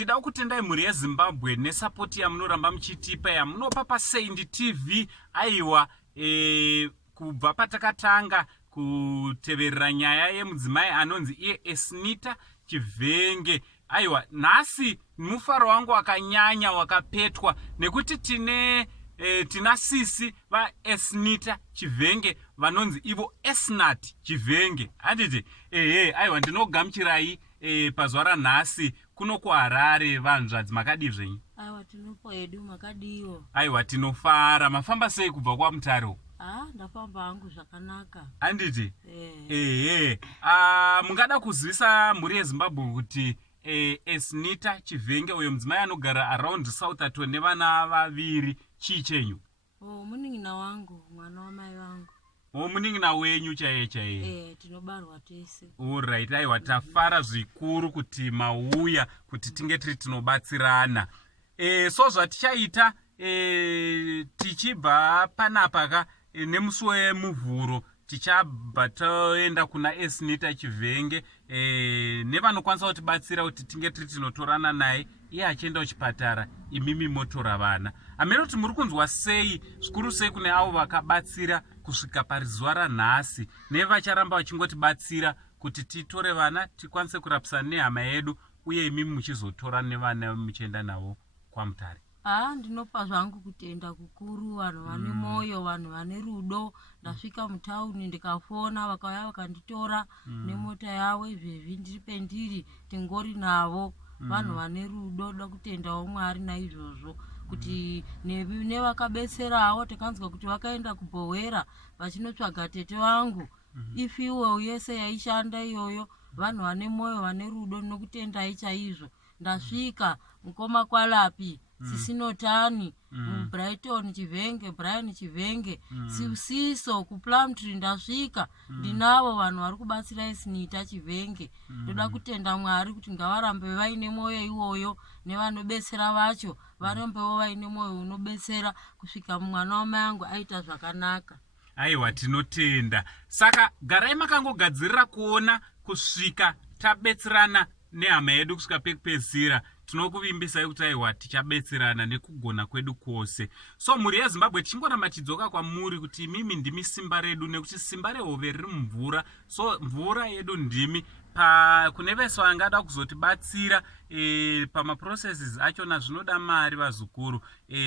tichida kutendai mhuri yeZimbabwe nesapoti yamunoramba muchitipa yamunopa paSaint TV. Aiwa, kubva patakatanga kuteverera nyaya yemudzimai anonzi iye Esnita Chivenge. Aiwa, nhasi mufaro wangu wakanyanya wakapetwa nekuti tina sisi vaEsnita Chivenge vanonzi ivo Esnat Chivenge. Handiti aiwa, ndinogamuchirai pazuva ranhasi kuno kuHarare. Vanzvadzi makadii zvenyu? Aiwa, tinopo edu makadiwo. Aiwa, tinofara. Mafamba sei kubva kwaMutare? Ndafamba hangu zvakanaka. Handiti? Mungada kuzivisa mhuri yeZimbabwe kuti Esnita Chivenge uyo mudzimai anogara around South Atto nevana vaviri, chii chenyu? Munin'ina wangu, mwana wamai vangu. Munin'ina wenyu chaiye? Tinobarwa tese. Alright, aiwa, tafara zvikuru kuti mauya kuti tinge tiri tinobatsirana. So zvatichaita tichibva panapa nemusi wemuvhuro tichabva toenda kuna Esnita Chivenge nevanokwanisa kutibatsira kuti tinge tiri tinotorana naye iye achienda kuchipatara, imimi motora vana. Hamene kuti muri kunzwa sei, zvikuru sei kune avo vakabatsira kusvika parizuva ranhasi nevacharamba vachingotibatsira kuti titore vana tikwanise kurapisana nehama yedu uye imimi muchizotora nevana muchienda navo kwaMutare. Ndinopa zvangu kutenda kukuru, vanhu vane moyo, vanhu vane rudo. Ndasvika mutauni ndikafona, vakauya vakanditora nemota yavo. Izvezvi ndiri pendiri tingori navo. Vanhu vane rudo, ndoda kutendawo Mwari naizvozvo kuti nevakabetserawo takanzwa kuti vakaenda kuBhowera vachinotsvaga tete vangu. Ifiwo yese yaishanda iyoyo, vanhu vane moyo, vane rudo, nokutendai chaizvo. Ndasvika mukoma Kwalapi, Sisinotani, Brighton Chivenge, Brian Chivenge, Siusiso kuPlumtree. Ndasvika ndinavo vanhu vari kubatsira Esnita Chivenge. Ndoda kutenda Mwari kuti ngavarambe vaine moyo iwoyo, nevanobetsera vacho varambewo vaine moyo unobetsera kusvika mwana wamai angu aita zvakanaka. Aiwa, tinotenda. Saka garai makangogadzirira kuona kusvika tabetserana nehama yedu kusvika pekupedzisira. Tinokuvimbisai kuti aiwa, tichabetserana nekugona kwedu kwose. So mhuri yeZimbabwe tichingoramba tidzoka kwamuri kuti mimi ndimi simba redu, nekuti simba rehove riri mumvura. So mvura yedu ndimi. Kune vese vangada kuzotibatsira pamaprocesses achona zvinoda mari vazukuru,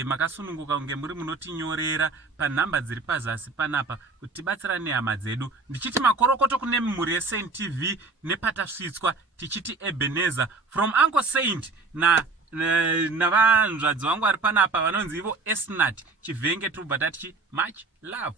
makasununguka kunge muri munotinyorera panhamba dziri pazasi panapa kuti tibatsirane nehama dzedu. Ndichiti makorokoto kune mhuri yeSaint TV nepatasvitswa, tichiti Ebenezer from Uncle Saint navanzvadzi vangu vari panapa vanonzi ivo Esnat Chivenge. Tobva tati much love.